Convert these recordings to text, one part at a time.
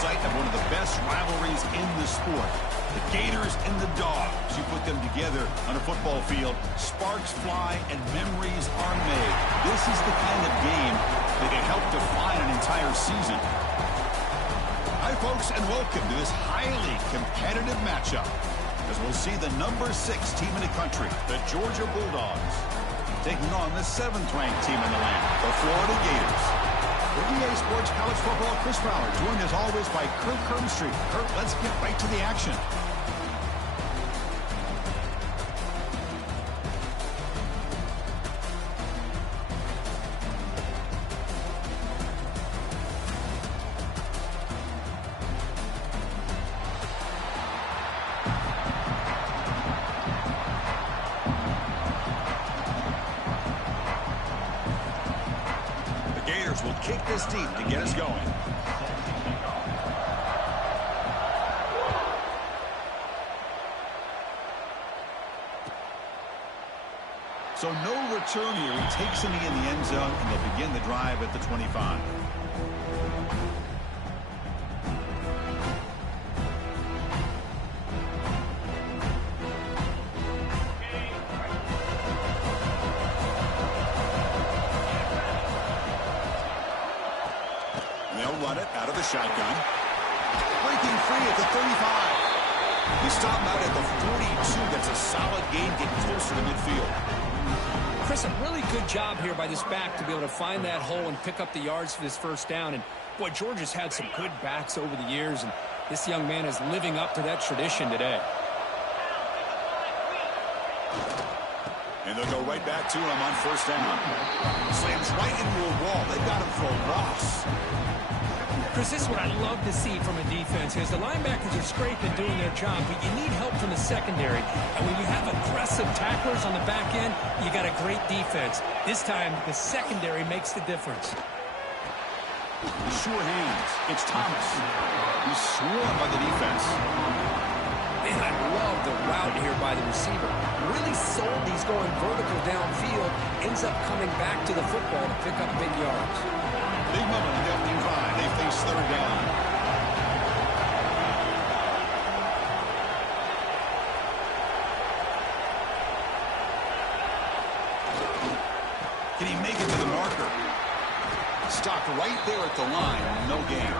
site of one of the best rivalries in the sport. The Gators and the Dogs. You put them together on a football field, sparks fly and memories are made. This is the kind of game that can help define an entire season. Hi, folks, and welcome to this highly competitive matchup as we'll see the number 6 team in the country, the Georgia Bulldogs, taking on the 7th-ranked team in the land, the Florida Gators. For EA Sports College Football, Chris Fowler, joined as always by Kirk Hermstreet. Kirk, let's get right to the action. Will kick this deep to get us going. So no return here. He takes it in the end zone, and they'll begin the drive at the 25. Run it out of the shotgun. Breaking free at the 35. He stopped out at the 42. That's a solid gain, getting closer to midfield. Chris, a really good job here by this back to be able to find that hole and pick up the yards for this first down. And, boy, Georgia's had some good backs over the years, and this young man is living up to that tradition today. And they'll go right back to him on first down. Slams right into a wall. They've got him for a loss. Chris, this is what I love to see from a defense is the linebackers are scraping doing their job, but you need help from the secondary. And when you have aggressive tacklers on the back end, you got a great defense. This time, the secondary makes the difference. Sure hands. It's Thomas. He's swarmed by the defense. Man, I love the route here by the receiver. Really sold these going vertical downfield. Ends up coming back to the football to pick up big yards. Big moment in the opening drive. They face third down. Can he make it to the marker? Stopped right there at the line. No gain.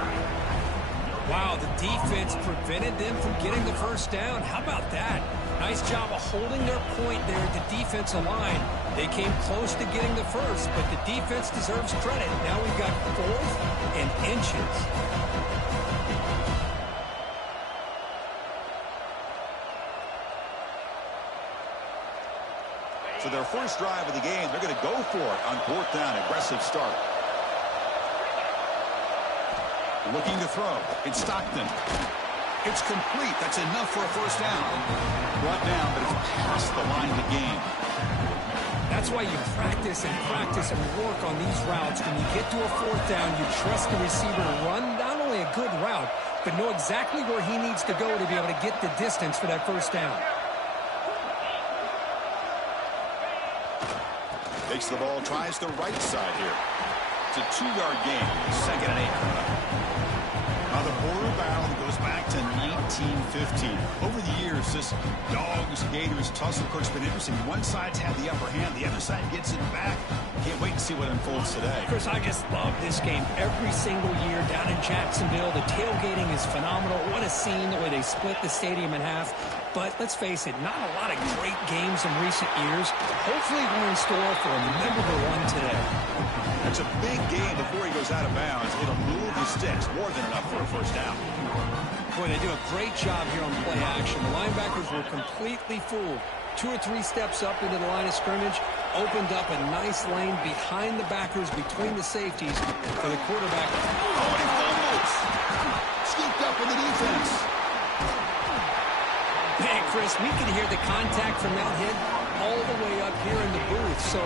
Wow, the defense prevented them from getting the first down. How about that? Nice job of holding their point there at the defensive line. They came close to getting the first, but the defense deserves credit. Now we've got 4th and inches. So their first drive of the game, they're going to go for it on 4th down. Aggressive start. Looking to throw. It's Stockton. It's complete. That's enough for a first down. Brought down, but it's past the line to gain. That's why you practice and work on these routes. When you get to a 4th down, you trust the receiver to run not only a good route, but know exactly where he needs to go to be able to get the distance for that first down. Takes the ball, tries the right side here. It's a 2-yard gain. 2nd and 8. Now the border battle goes back to 1915. Over the years, this Dogs-Gators tussle, of course, been interesting. One side's had the upper hand. The other side gets it back. Can't wait to see what unfolds today. Chris, I just love this game every single year down in Jacksonville. The tailgating is phenomenal. What a scene, the way they split the stadium in half. But let's face it, not a lot of great games in recent years. Hopefully we're in store for a memorable one today. That's a big game before he goes out of bounds. It'll move the sticks more than enough for a first down. Boy, they do a great job here on play action. The linebackers were completely fooled. 2 or 3 steps up into the line of scrimmage, opened up a nice lane behind the backers, between the safeties for the quarterback. Oh, he fumbles! Scooped up with the defense. Man, Chris, we can hear the contact from that hit all the way up here in the booth. So,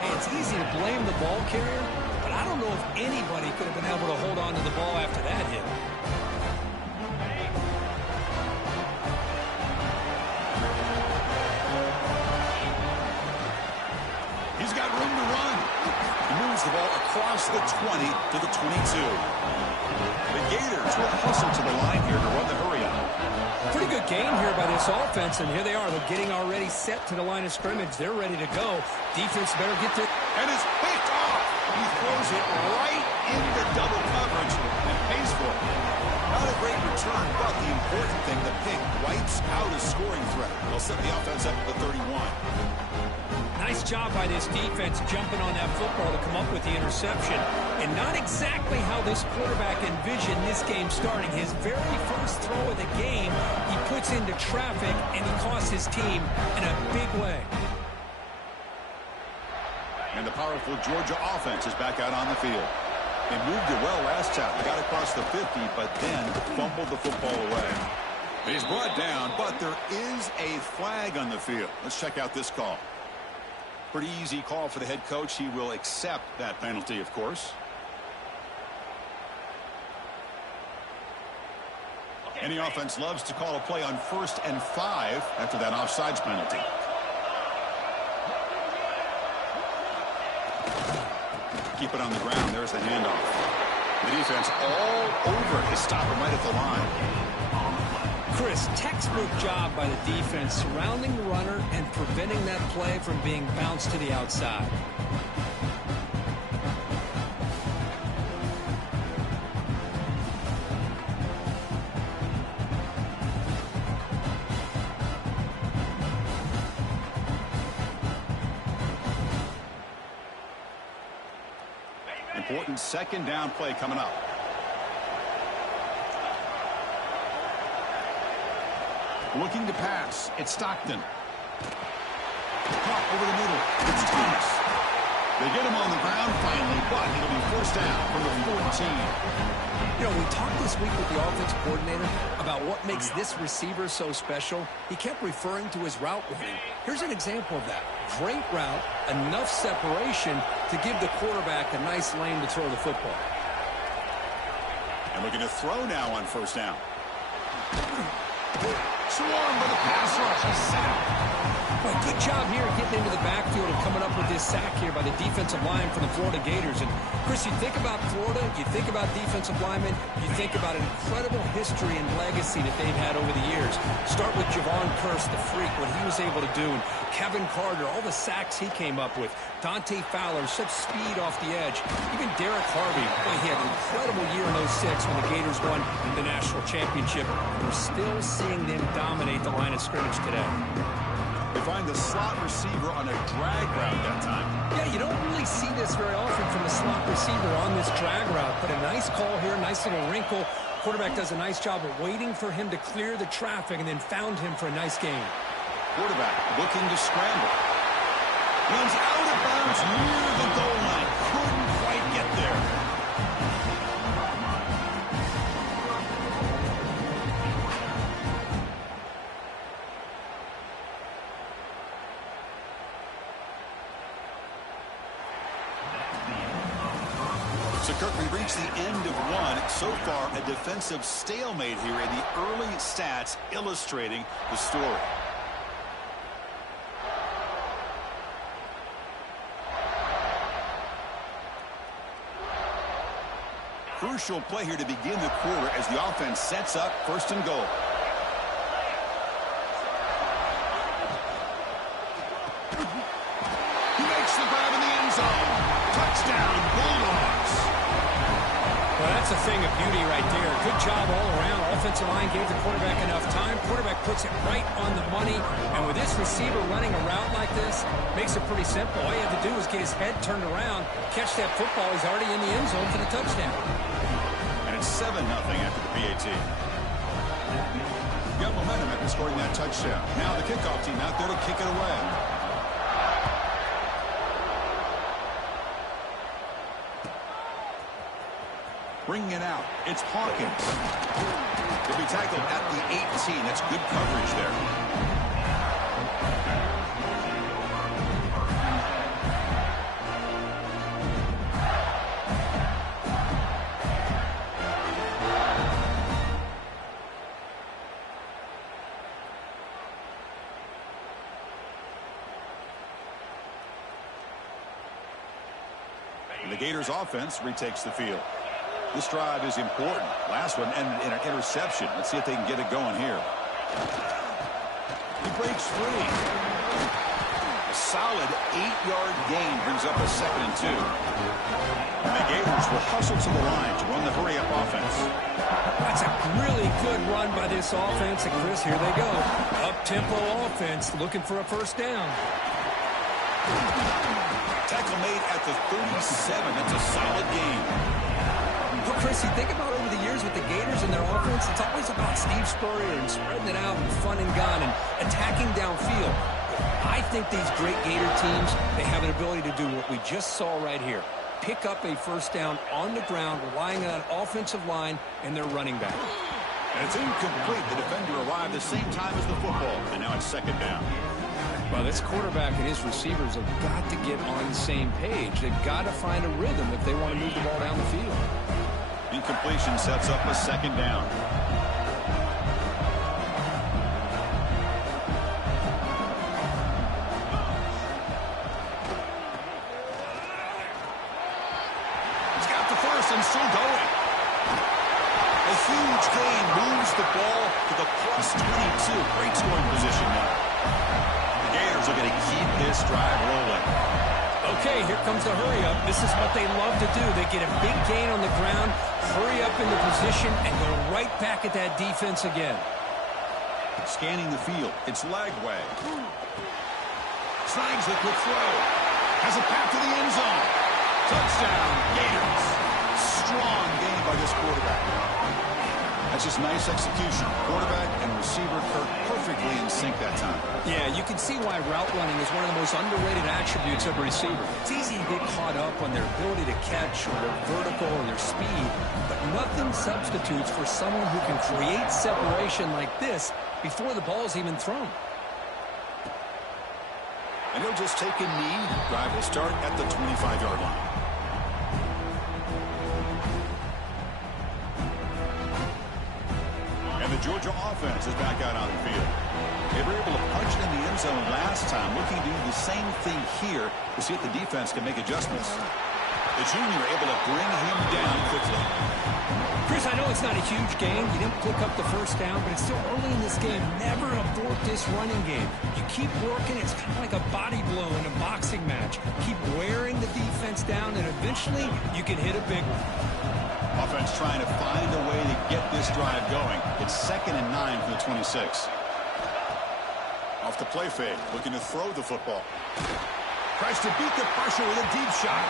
hey, it's easy to blame the ball carrier, but I don't know if anybody could have been able to hold on to the ball after that hit. He's got room to run. He moves the ball across the 20 to the 22. They Gators will hustle to the line here to run the hurry up. Pretty good game here by this offense, and here they are. They're getting already set to the line of scrimmage. They're ready to go. Defense better get there. And it's picked off. He throws it right into double coverage and pays for it. Not a great return, but the important thing, the pick wipes out a scoring threat. They'll set the offense up at the 31. Nice job by this defense jumping on that football to come up with the interception. And not exactly how this quarterback envisioned this game starting. His very first throw of the game, he puts into traffic, and he costs his team in a big way. And the powerful Georgia offense is back out on the field. They moved it well last time. They got across the 50, but then fumbled the football away. He's brought down, but there is a flag on the field. Let's check out this call. Pretty easy call for the head coach. He will accept that penalty, of course. Any offense loves to call a play on 1st and 5 after that offsides penalty. Keep it on the ground. There's the handoff. The defense all over it to stop him right at the line. Chris, textbook job by the defense surrounding the runner and preventing that play from being bounced to the outside. Important second down play coming up. Looking to pass. It's Stockton. Caught over the middle. It's Thomas. They get him on the ground finally, but it'll be first down from the 14. You know, we talked this week with the offensive coordinator about what makes this receiver so special. He kept referring to his route running. Here's an example of that. Great route, enough separation to give the quarterback a nice lane to throw the football. And looking to throw now on first down. Swarmed by the pass rush. He's sacked. Well, good job here getting into the backfield and coming up with this sack here by the defensive line for the Florida Gators. And, Chris, you think about Florida, you think about defensive linemen, you think about an incredible history and legacy that they've had over the years. Start with Javon Kearse, the freak, what he was able to do. And Kevin Carter, all the sacks he came up with. Dante Fowler, such speed off the edge. Even Derek Harvey, boy, he had an incredible year in 06 when the Gators won the national championship. We're still seeing them dominate the line of scrimmage today. They find the slot receiver on a drag route that time. Yeah, you don't really see this very often from a slot receiver on this drag route, but a nice call here, nice little wrinkle. Quarterback does a nice job of waiting for him to clear the traffic and then found him for a nice gain. Quarterback looking to scramble. Runs out of bounds near the goal line. Couldn't quite get there. So, Kirk, we reached the end of one. So far, a defensive stalemate here, and the early stats illustrating the story. Crucial play here to begin the quarter as the offense sets up 1st and goal. He makes the grab in the end zone. Touchdown, Bulldogs. Well, that's a thing of beauty right there. Good job all around. Offensive line gave the quarterback enough time. Quarterback puts it right on the money. And with this receiver running a route like this, makes it pretty simple. All you have to do is get his head turned around, catch that football. He's already in the end zone for the touchdown. And it's 7-0 after the PAT. Got momentum after scoring that touchdown. Now the kickoff team out there to kick it away. Bringing it out. It's Hawkins. He'll be tackled at the 18. That's good coverage there. And the Gators offense retakes the field. This drive is important. Last one ended in an interception. Let's see if they can get it going here. He breaks free. A solid 8-yard gain brings up a 2nd and 2. And the Gators will hustle to the line to run the hurry-up offense. That's a really good run by this offense. And Chris, here they go. Up-tempo offense looking for a first down. Tackle made at the 37. That's a solid gain. Well, Chris, you think about over the years with the Gators and their offense, it's always about Steve Spurrier and spreading it out and fun and gun and attacking downfield. I think these great Gator teams, they have an ability to do what we just saw right here. Pick up a first down on the ground, relying on that offensive line and their running back. And it's incomplete. The defender arrived the same time as the football, and now it's 2nd down. Well, this quarterback and his receivers have got to get on the same page. They've got to find a rhythm if they want to move the ball down the field. Incompletion sets up a 2nd down. He's got the first and still going. A huge gain moves the ball to the +22. Great scoring position now. The Gators are going to keep this drive rolling. Okay, here comes the hurry-up. This is what they love to do. They get a big gain on the ground, hurry up into position, and go right back at that defense again. Scanning the field. It's Lagway. Snags it with throw. Has a path to the end zone. Touchdown, Gators. Strong game by this quarterback. That's just nice execution. Quarterback and receiver perfectly in sync that time. Yeah, you can see why route running is one of the most underrated attributes of a receiver. It's easy to get caught up on their ability to catch or their vertical or their speed, but nothing substitutes for someone who can create separation like this before the ball's even thrown. And he'll just take a knee. Drive will start at the 25-yard line. And the Georgia offense is back out on the field. They were able to punch it in the end zone last time, looking to do the same thing here to see if the defense can make adjustments. The junior able to bring him down quickly. Chris, I know it's not a huge game. You didn't pick up the first down, but it's still early in this game. Never abort this running game. You keep working. It's kind of like a body blow in a boxing match. Keep wearing the defense down, and eventually you can hit a big one. Offense trying to find a way to get this drive going. It's 2nd and 9 from the 26. Off the play fake, looking to throw the football. Tries to beat the pressure with a deep shot.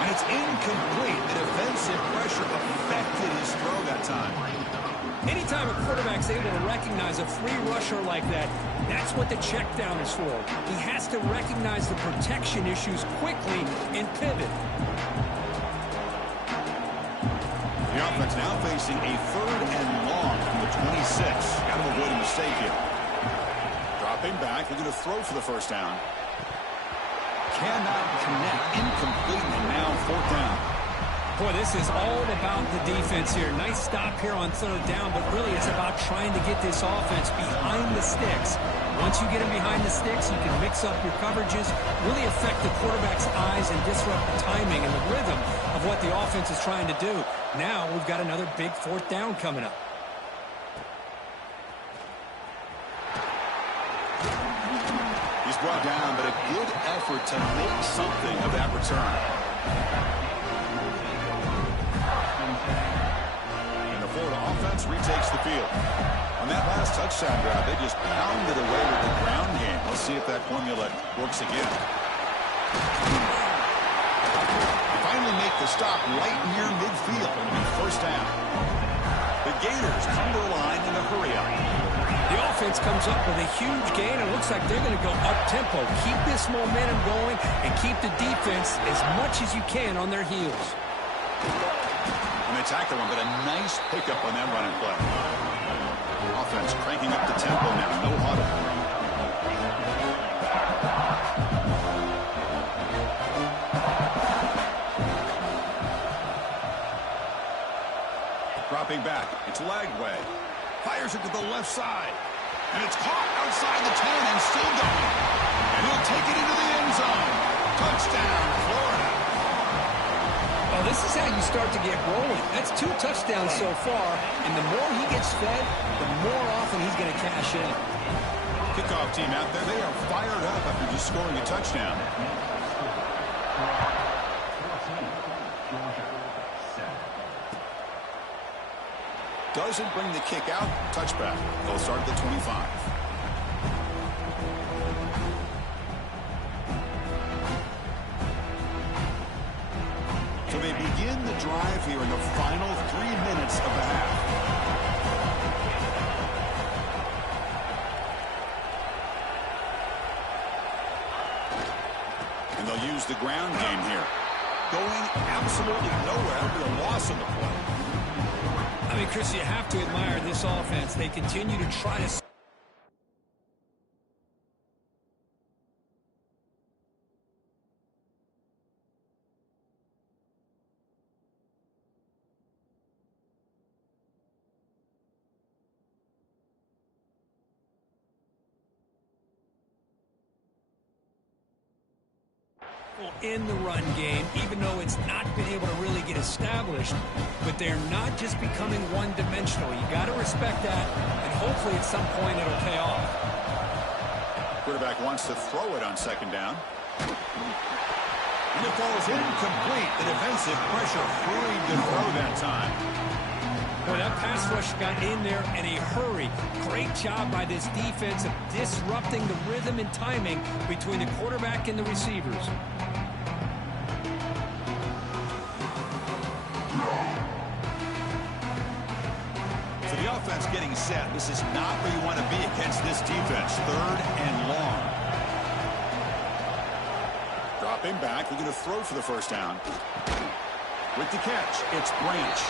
And it's incomplete. The defensive pressure affected his throw that time. Anytime a quarterback's able to recognize a free rusher like that, that's what the check down is for. He has to recognize the protection issues quickly and pivot. The offense now facing a 3rd and long from the 26. Got to avoid a mistake here. Dropping back, looking to throw for the first down. Cannot connect, incomplete, and now 4th down. Boy, this is all about the defense here. Nice stop here on 3rd down, but really it's about trying to get this offense behind the sticks. Once you get them behind the sticks, you can mix up your coverages, really affect the quarterback's eyes and disrupt the timing and the rhythm of what the offense is trying to do. Now we've got another big 4th down coming up. He's brought down, but a good effort to make something of that return. And the Florida offense retakes the field. On that last touchdown drive, they just pounded away with the ground game. Let's see if that formula works again. They finally make the stop right near midfield. It'll be 1st down. The Gators come to the line in a hurry-up. The offense comes up with a huge gain. It looks like they're going to go up-tempo. Keep this momentum going and keep the defense as much as you can on their heels. And they tackle him, but a nice pickup on that running play. Offense cranking up the tempo now. No huddle. Dropping back. It's Lagway. Fires it to the left side. And it's caught outside the 10 and still going. And he'll take it into the end zone. Touchdown, Florida. Oh, this is how you start to get rolling. That's 2 touchdowns so far, and the more he gets fed, the more often he's going to cash in. Kickoff team out there, they are fired up after just scoring a touchdown. Doesn't bring the kick out. Touchback. They'll start at the 25. So they begin the drive here in the final 3 minutes of the half. And they'll use the ground game here. Going absolutely nowhere with a loss on the play. I mean, Chris, you have to admire this offense. They continue to try to... in the run game, even though it's not been able to really get established. But they're not just becoming one-dimensional. You got to respect that, and hopefully at some point it'll pay off. Quarterback wants to throw it on second down. And it falls incomplete. The defensive pressure free to throw that time. Boy, that pass rush got in there in a hurry. Great job by this defense of disrupting the rhythm and timing between the quarterback and the receivers. So the offense getting set. This is not where you want to be against this defense. 3rd and long. Dropping back. We're going to throw for the first down. With the catch, it's Branch.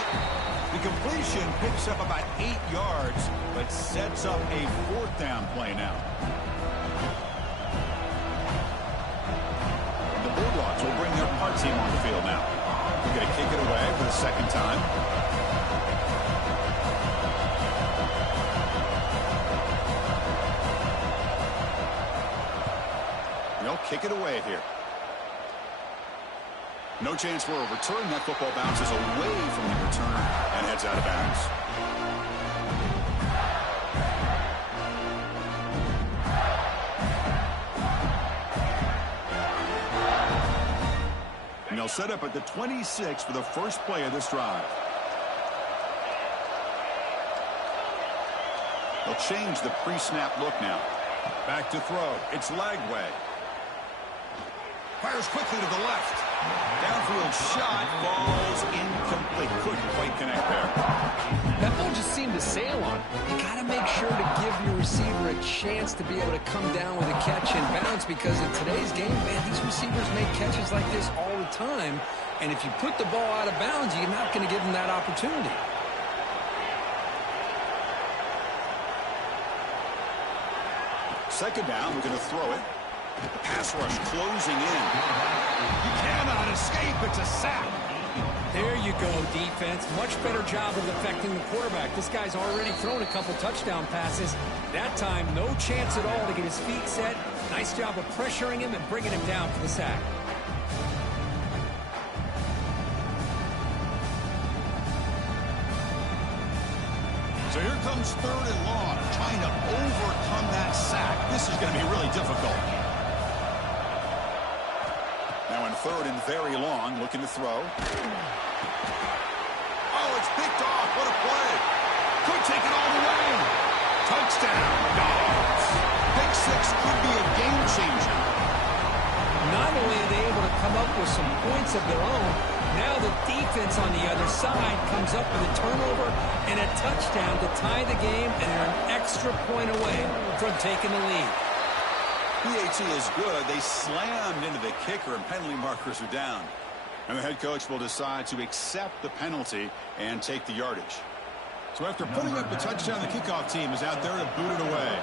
The completion picks up about 8 yards, but sets up a 4th down play now. The Bulldogs will bring their punt team on the field now. They're going to kick it away for the 2nd time. They'll kick it away here. No chance for a return. That football bounces away from the return and heads out of bounds. And they'll set up at the 26 for the first play of this drive. They'll change the pre-snap look now. Back to throw. It's Lagway. Fires quickly to the left. Downfield shot falls incomplete. Couldn't quite connect there. That ball just seemed to sail on. You got to make sure to give your receiver a chance to be able to come down with a catch and bounce, because in today's game, man, these receivers make catches like this all the time. And if you put the ball out of bounds, you're not going to give them that opportunity. Second down, we're going to throw it. The pass rush closing in. You cannot escape. It's a sack. There you go, defense. Much better job of affecting the quarterback. This guy's already thrown a couple touchdown passes. That time, no chance at all to get his feet set. Nice job of pressuring him and bringing him down for the sack. So here comes 3rd and long, trying to overcome that sack. This is going to be really difficult. Now in 3rd and very long, looking to throw. Oh, it's picked off. What a play. Could take it all the way. Touchdown, Dogs. Pick 6 could be a game changer. Not only are they able to come up with some points of their own, now the defense on the other side comes up with a turnover and a touchdown to tie the game, and they're an extra point away from taking the lead. PAT is good. They slammed into the kicker, and penalty markers are down. And the head coach will decide to accept the penalty and take the yardage. So after putting up the touchdown, the kickoff team is out there to boot it away.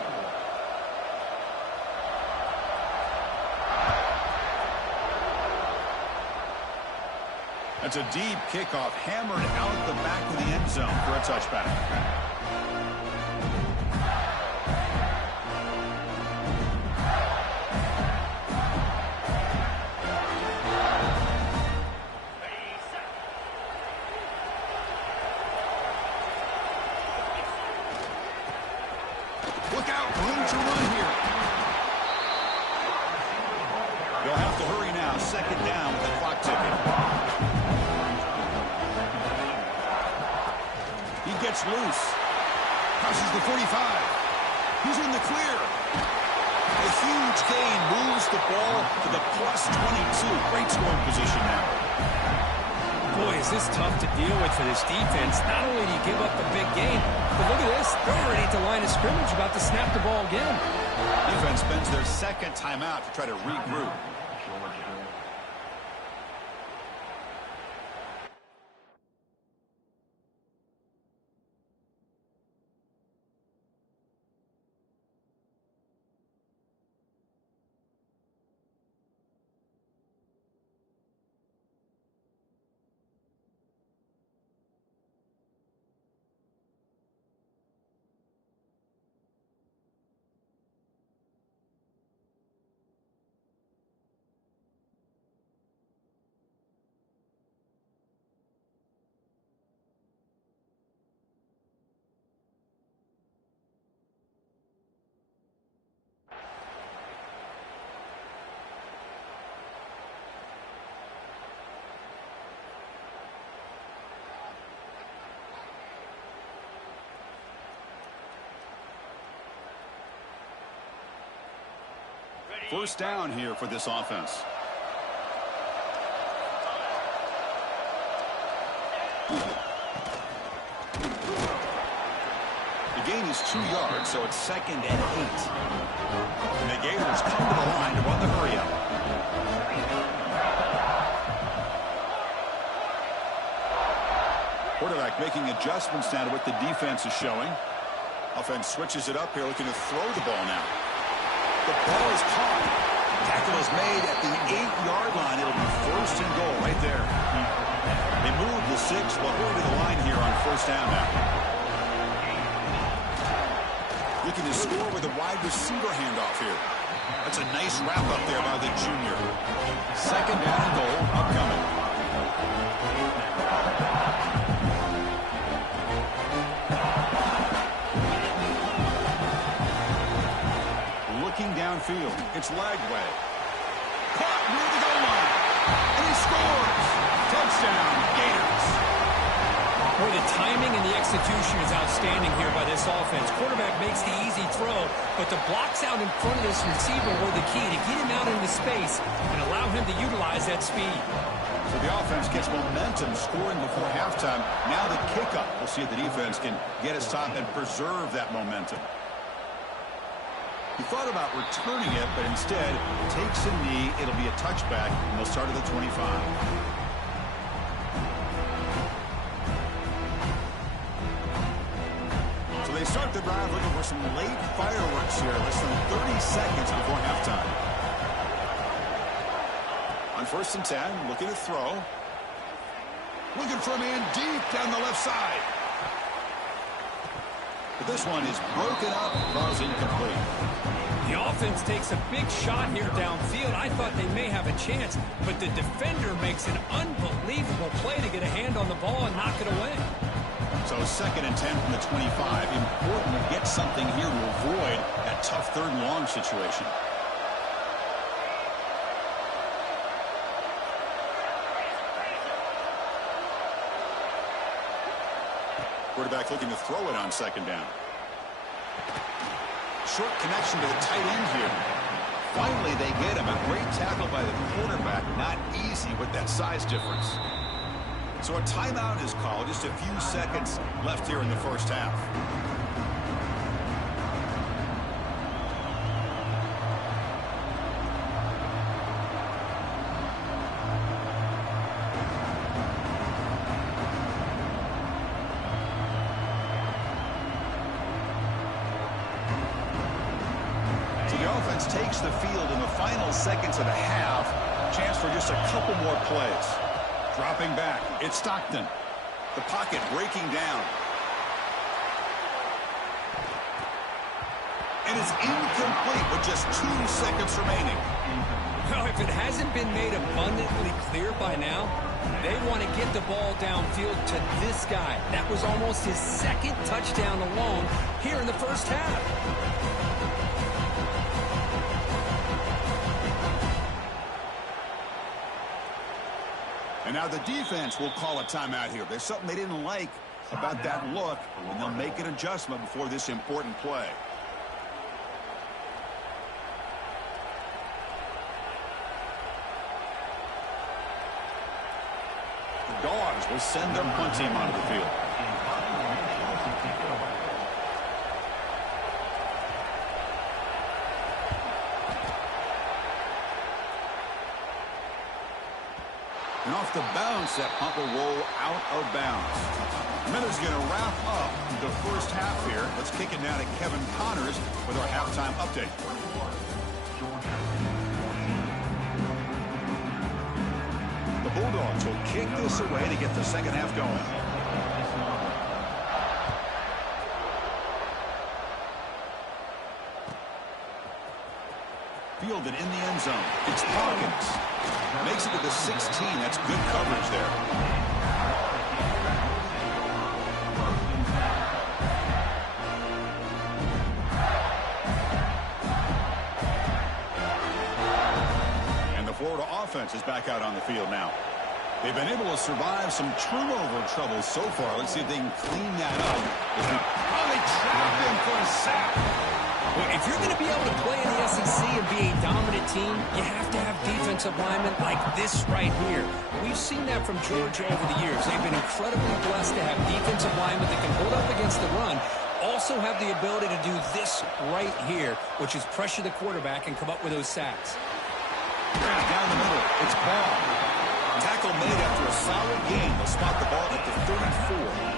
That's a deep kickoff, hammered out the back of the end zone for a touchback. Look out, room to run here. They'll have to hurry now. Second down with the clock ticking. He gets loose. Crosses the 45. He's in the clear. A huge gain moves the ball to the +22. Great scoring position now. Boy, is this tough to deal with for this defense. Not only do you give up a big gain, but look at this. They're already at the line of scrimmage, about to snap the ball again. Defense spends their second timeout to try to regroup. First down here for this offense. The gain is 2 yards, so it's 2nd and 8. And the Gators come to the line to run the hurry up. Quarterback making adjustments now to what the defense is showing. Offense switches it up here, looking to throw the ball now. The ball is caught. Tackle is made at the 8-yard line. It'll be 1st and goal right there. They move the 6. They'll hurry to the line here on 1st down now. Looking to score with a wide receiver handoff here. That's a nice wrap up there by the junior. 2nd down and goal upcoming. Downfield. It's Lagway. Caught near the goal line. And he scores. Touchdown, Gators. Boy, the timing and the execution is outstanding here by this offense. Quarterback makes the easy throw, but the blocks out in front of this receiver were the key to get him out into space and allow him to utilize that speed. So the offense gets momentum, scoring before halftime. Now the kickoff. We'll see if the defense can get a stop and preserve that momentum. He thought about returning it, but instead takes a knee. It'll be a touchback, and they'll start at the 25. So they start the drive looking for some late fireworks here. Less than 30 seconds before halftime. On 1st and 10, looking to throw. Looking for a man deep down the left side. But this one is broken up, throws incomplete. The offense takes a big shot here downfield. I thought they may have a chance, but the defender makes an unbelievable play to get a hand on the ball and knock it away. So 2nd and 10 from the 25. Important to get something here to avoid that tough 3rd and long situation. Quarterback looking to throw it on 2nd down. Short connection to the tight end here. Finally, they get him. A great tackle by the quarterback. Not easy with that size difference. So a timeout is called. Just a few seconds left here in the 1st half. Takes the field in the final seconds of the half. Chance for just a couple more plays. Dropping back. It's Stockton. The pocket breaking down. And it's incomplete with just 2 seconds remaining. Well, if it hasn't been made abundantly clear by now, They want to get the ball downfield to this guy. That was almost his second touchdown alone here in the first half. And now the defense will call a timeout here. There's something they didn't like about that look, and they'll make an adjustment before this important play. The Dogs will send their punt team onto the field. And off the bounce, that punt will roll out of bounds. Miller's going to wrap up the first half here. Let's kick it now to Kevin Connors with our halftime update. The Bulldogs will kick this away to get the second half going. Fielded in the end zone. It's Hawkins. Makes it to the 16. That's good coverage there. And the Florida offense is back out on the field now. They've been able to survive some turnover trouble so far. Let's see if they can clean that up. They trap him for a sack. Well, if you're going to be able to play in the SEC and be a dominant team, you have to have defensive linemen like this right here. We've seen that from Georgia over the years. They've been incredibly blessed to have defensive linemen that can hold up against the run, also have the ability to do this right here, which is pressure the quarterback and come up with those sacks. Down the middle, it's Ball. Tackle made after a solid gain. They'll spot the ball at the 34.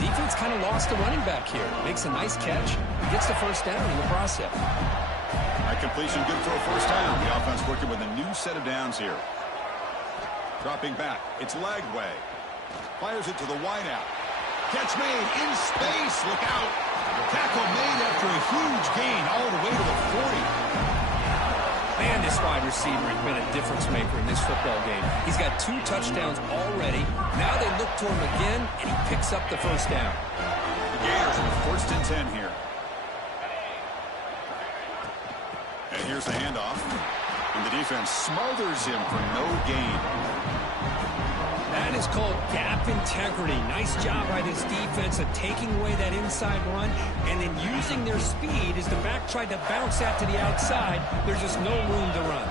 Defense kind of lost the running back here. Makes a nice catch. Gets the first down in the process. That completion good for a first down. The offense working with a new set of downs here. Dropping back. It's Lagway. Fires it to the wideout. Catch made in space. Look out. Tackle made after a huge gain all the way to the 40. Man, this wide receiver has been a difference maker in this football game. He's got 2 touchdowns already. Now they look to him again, and he picks up the first down. The Gators with first and 10 here. And here's the handoff. And the defense smothers him for no gain. That is called gap integrity. Nice job by this defense of taking away that inside run and then using their speed as the back tried to bounce that to the outside. There's just no room to run.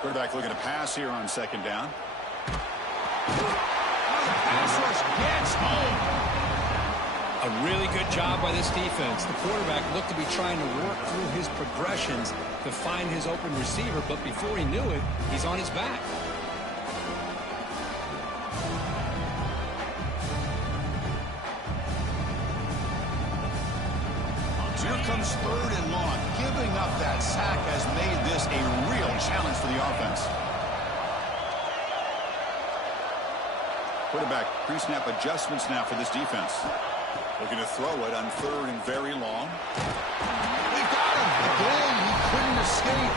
Quarterback looking to pass here on second down. Pass rush gets home. A really good job by this defense. The quarterback looked to be trying to work through his progressions to find his open receiver, but before he knew it, he's on his back. Here comes third and long. Giving up that sack has made this a real challenge for the offense. Quarterback pre-snap adjustments now for this defense. Looking to throw it on third and very long. They got him. Again, he couldn't escape.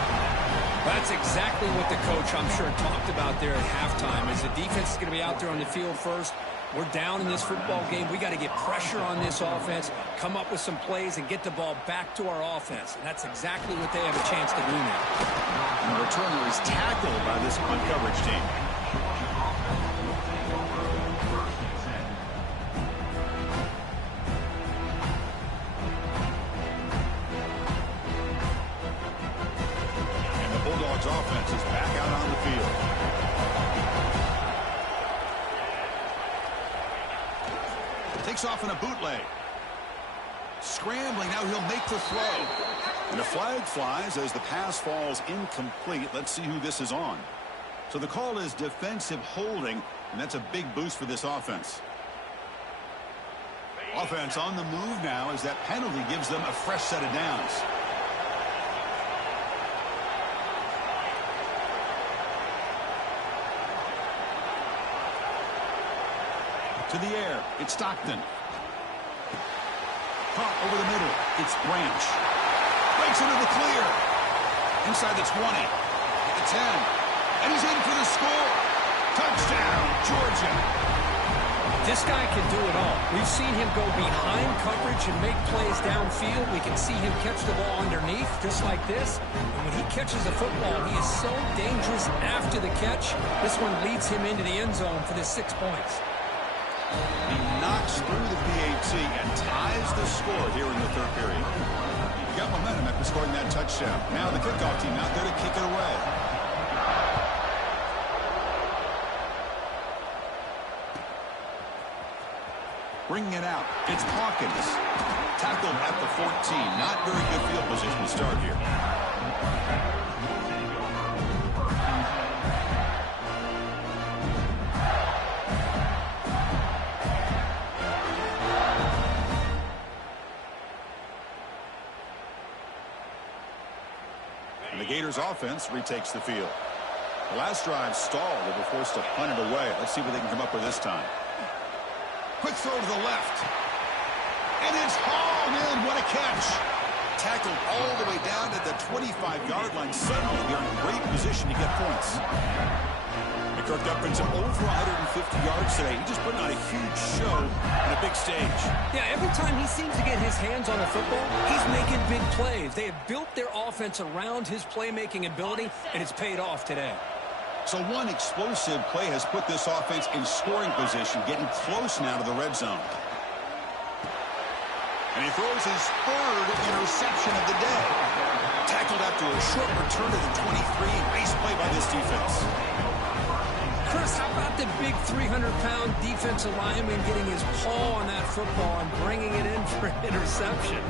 That's exactly what the coach, I'm sure, talked about there at halftime. Is the defense is going to be out there on the field first. We're down in this football game. We got to get pressure on this offense, come up with some plays, and get the ball back to our offense. And that's exactly what they have a chance to do now. And the returner is tackled by this punt coverage team. Offense is back out on the field. Takes off in a bootleg. Scrambling, now he'll make the throw. And a flag flies as the pass falls incomplete. Let's see who this is on. So the call is defensive holding, and that's a big boost for this offense. Offense on the move now as that penalty gives them a fresh set of downs. To the air, it's Stockton. Caught over the middle, it's Branch. Breaks into the clear. Inside the 20. the 10. And he's in for the score. Touchdown, Georgia. This guy can do it all. We've seen him go behind coverage and make plays downfield. We can see him catch the ball underneath, just like this. And when he catches a football, he is so dangerous after the catch. This one leads him into the end zone for the 6 points. He knocks through the PAT and ties the score here in the third period. He got momentum after scoring that touchdown. Now the kickoff team out there to kick it away. Bringing it out. It's Hawkins. Tackled at the 14. Not very good field position to start here. And the Gators offense retakes the field. The last drive stalled. They were forced to punt it away. Let's see what they can come up with this time. Quick throw to the left. And it's hauled in. What a catch. Tackled all the way down to the 25-yard line. Suddenly, they're in great position to get points. And Kirk Duffins over 150 yards today. He's just putting on a huge show on a big stage. Yeah, every time he seems to get his hands on the football, he's making big plays. They have built their offense around his playmaking ability, and it's paid off today. So one explosive play has put this offense in scoring position, getting close now to the red zone. And he throws his third interception of the day. Tackled after a short return to the 23. Nice play by this defense. Chris, how about the big 300-pound defensive lineman getting his paw on that football and bringing it in for an interception?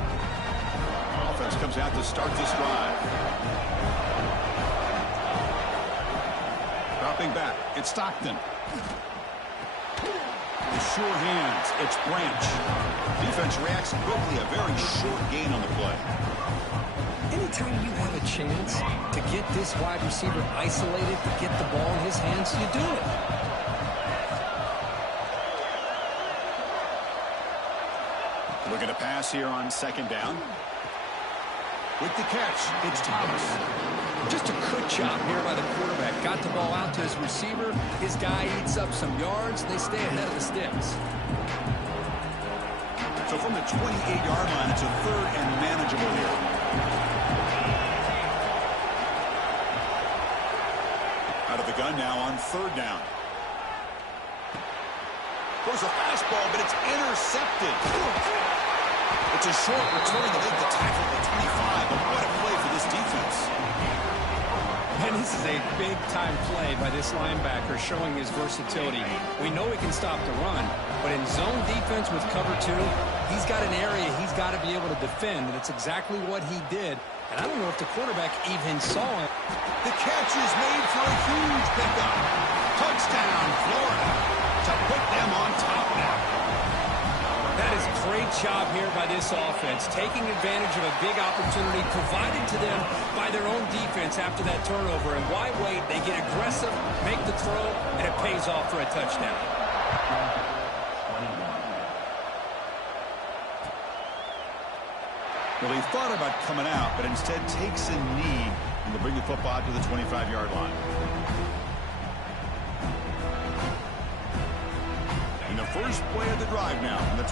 Offense comes out to start this drive. Dropping back, it's Stockton. The sure hands, it's Branch. Defense reacts quickly, a very short gain on the play. Anytime you have a chance to get this wide receiver isolated, to get the ball in his hands, you do it. Looking to pass here on second down. With the catch, it's Thomas. Just a good job here by the quarterback. Got the ball out to his receiver. His guy eats up some yards. They stay ahead of the sticks. So from the 28-yard line, it's a third and manageable here. Out of the gun now on third down. Throws a fastball, but it's intercepted. It's a short return to make the tackle at the 25, but what a play for this defense. And this is a big-time play by this linebacker showing his versatility. We know he can stop the run, but in zone defense with cover two, he's got an area he's got to be able to defend, and it's exactly what he did. And I don't know if the quarterback even saw it. The catch is made for a huge pickup. Touchdown, Florida, to put them on top now. That is a great job here by this offense, taking advantage of a big opportunity provided to them by their own defense after that turnover. And why wait? They get aggressive, make the throw, and it pays off for a touchdown. Well, he thought about coming out, but instead takes a knee and to bring the football out to the 25-yard line. And the first play of the drive now from the 25.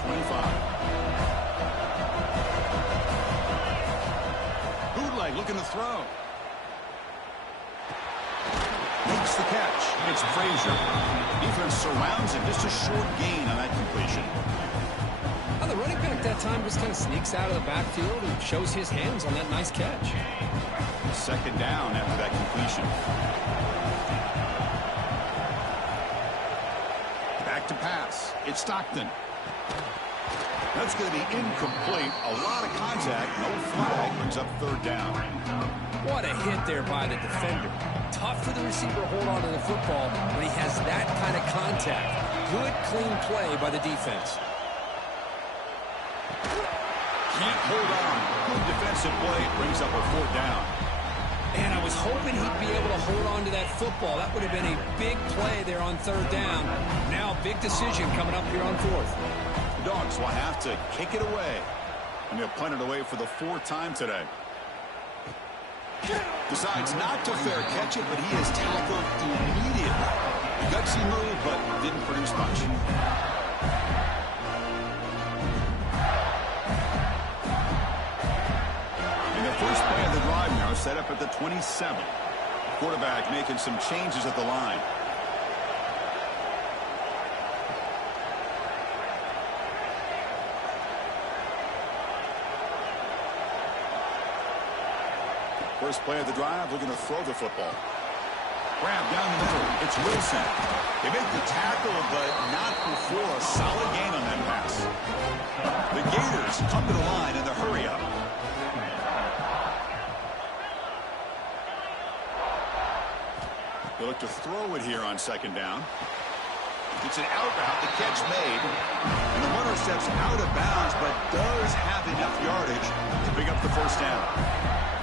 Bootleg looking to throw. Makes the catch. It's Frazier. Defense surrounds him. Just a short gain on that completion. Well, the running back that time just kind of sneaks out of the backfield and shows his hands on that nice catch. Second down after that completion. Back to pass. It's Stockton. That's going to be incomplete. A lot of contact. No flag. Brings up third down. What a hit there by the defender. Tough for the receiver to hold on to the football when he has that kind of contact. Good, clean play by the defense. Can't hold on. Good defensive play. Brings up a fourth down. And I was hoping he'd be able to hold on to that football. That would have been a big play there on third down. Now a big decision coming up here on fourth. The Dogs will have to kick it away. And they'll punt it away for the fourth time today. Decides not to fair catch it, but he is tackled immediately. A gutsy move, but didn't produce much. And the first play of the drive now set up at the 27. Quarterback making some changes at the line. First play of the drive, looking to throw the football. Grab down the middle. It's Wilson. They make the tackle, but not before a solid gain on that pass. The Gators come to the line in the hurry up. They look to throw it here on second down. It's an out route, the catch made. And the runner steps out of bounds, but does have enough yardage to pick up the first down.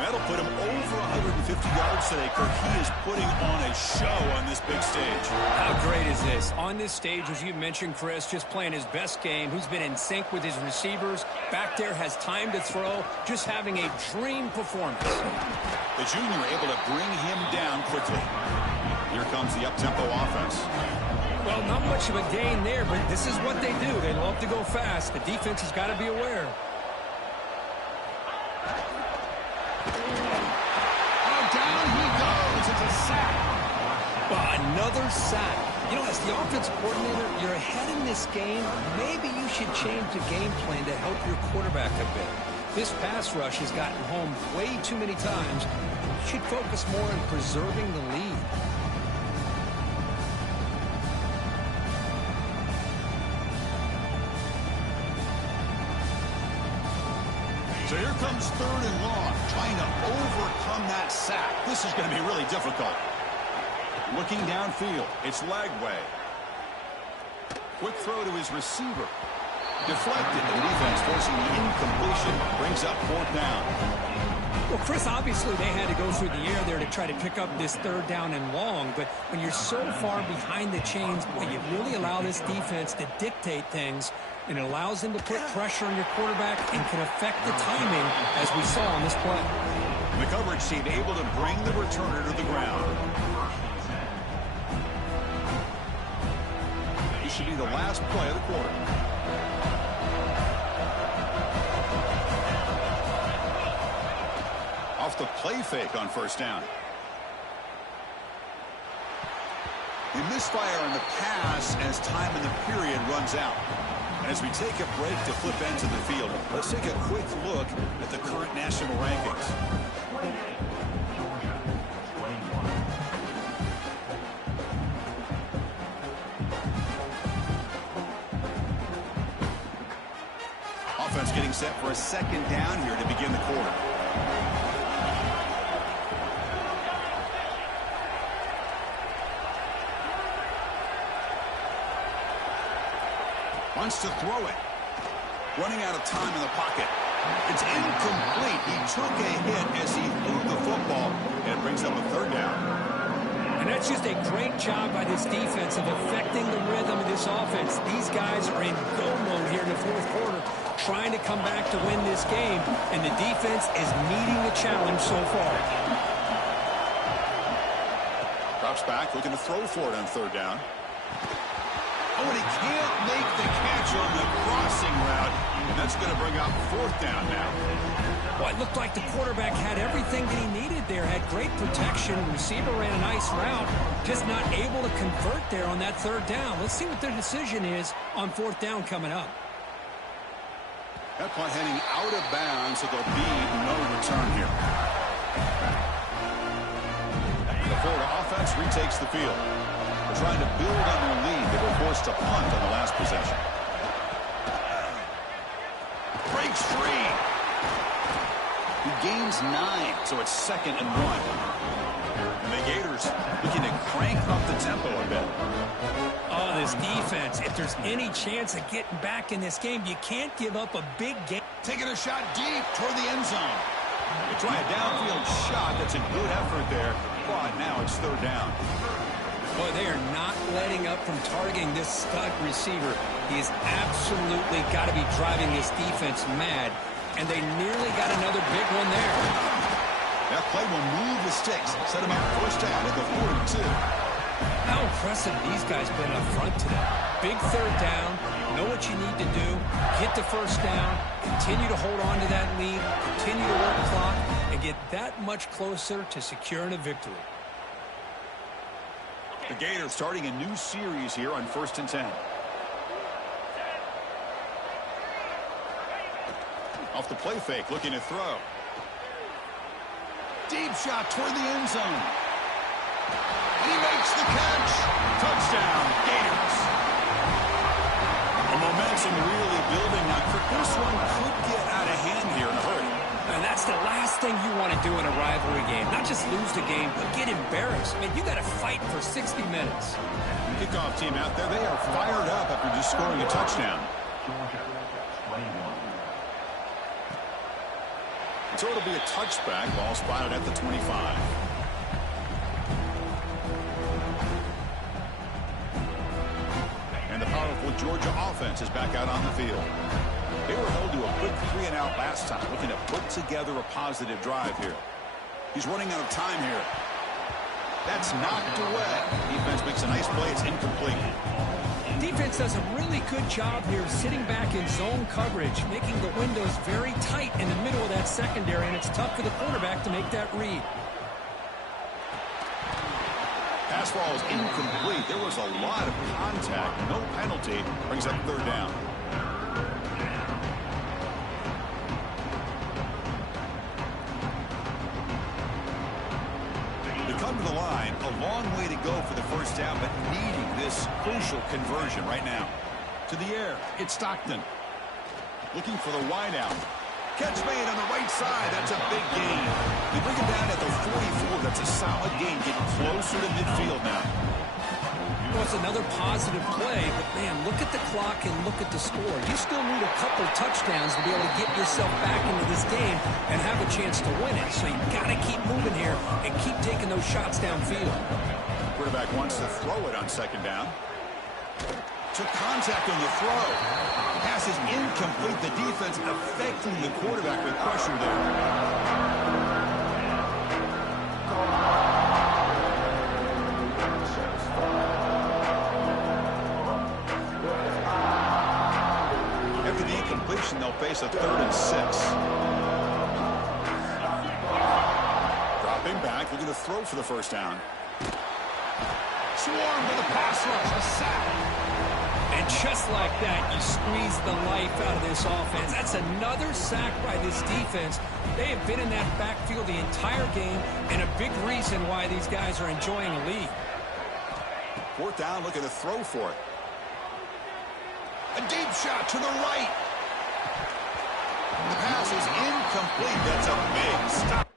That'll put him over 150 yards today, Kirk. He is putting on a show on this big stage. How great is this? On this stage, as you mentioned, Chris, just playing his best game. He's been in sync with his receivers. Back there, has time to throw. Just having a dream performance. The junior able to bring him down quickly. Here comes the up-tempo offense. Well, not much of a gain there, but this is what they do. They love to go fast. The defense has got to be aware. Another sack. You know, as the offensive coordinator, you're ahead in this game. Maybe you should change the game plan to help your quarterback a bit. This pass rush has gotten home way too many times. You should focus more on preserving the lead. So here comes third and long, trying to overcome that sack. This is going to be really difficult. Looking downfield, it's Lagway. Quick throw to his receiver. Deflected, the defense forcing the incompletion. Brings up fourth down. Well, Chris, obviously they had to go through the air there to try to pick up this third down and long, but when you're so far behind the chains, boy, you really allow this defense to dictate things, and it allows them to put pressure on your quarterback and can affect the timing, as we saw on this play. The coverage team able to bring the returner to the ground. Should be the last play of the quarter. Off the play fake on first down. They misfire in the pass as time in the period runs out. And as we take a break to flip ends in the field, let's take a quick look at the current national rankings. Offense getting set for a second down here to begin the quarter. Wants to throw it. Running out of time in the pocket. It's incomplete. He took a hit as he threw the football, and it brings up a third down. And that's just a great job by this defense of affecting the rhythm of this offense. These guys are in go mode here in the fourth quarter, trying to come back to win this game, and the defense is meeting the challenge so far. Drops back, looking to throw for it on third down. Oh, and he can't make the catch on the crossing route, and that's going to bring up fourth down now. Well, it looked like the quarterback had everything that he needed there, had great protection, receiver ran a nice route, just not able to convert there on that third down. Let's see what their decision is on fourth down coming up. That punt heading out of bounds, so there'll be no return here. The Florida offense retakes the field. They're trying to build on their lead. They were forced to punt on the last possession. Breaks free. He gains 9, so it's 2nd and 1. And the Gators looking to crank up the tempo a bit. Oh, this defense, if there's any chance of getting back in this game, you can't give up a big game. Taking a shot deep toward the end zone. They try a downfield shot. That's a good effort there. But now it's third down. Boy, they are not letting up from targeting this stud receiver. He has absolutely got to be driving this defense mad. And they nearly got another big one there. That play will move the sticks. Set him up first down at the 42. How impressive these guys been up front today. Big third down. Know what you need to do. Get the first down. Continue to hold on to that lead. Continue to work clock. And get that much closer to securing a victory. The Gators starting a new series here on 1st and 10. Off the play fake, looking to throw. Deep shot toward the end zone. He makes the catch. Touchdown, Gators. The momentum really building now. This one could get out of hand here in a hurry. And that's the last thing you want to do in a rivalry game. Not just lose the game, but get embarrassed. I mean, you got to fight for 60 minutes. Kickoff team out there, they are fired up after just scoring a touchdown. So it'll be a touchback, ball spotted at the 25. And the powerful Georgia offense is back out on the field. They were held to a quick 3-and-out last time, looking to put together a positive drive here. He's running out of time here. That's knocked away. Defense makes a nice play. It's incomplete. Defense does a really good job here sitting back in zone coverage, making the windows very tight in the middle of that secondary, and it's tough for the quarterback to make that read. Pass ball is incomplete. There was a lot of contact. No penalty. Brings up third down. They come to the line. A long way to go for the first down, but needing this crucial conversion right now. To the air. It's Stockton. Looking for the wideout. Catch made on the right side. That's a big gain. They bring him down at the 44. That's a solid gain. Getting closer to midfield now. Well, it's another positive play, but, man, look at the clock and look at the score. You still need a couple touchdowns to be able to get yourself back into this game and have a chance to win it. So you've got to keep moving here and keep taking those shots downfield. Quarterback wants to throw it on second down. Took contact on the throw. Pass is incomplete. The defense affecting the quarterback with pressure there. After the incompletion, they'll face a 3rd and 6. Dropping back, looking to throw for the first down. Swarm with a pass rush, a sack. And just like that, you squeeze the life out of this offense. That's another sack by this defense. They have been in that backfield the entire game, and a big reason why these guys are enjoying a lead. 4th down, looking to throw for it. A deep shot to the right. The pass is incomplete. That's a big stop.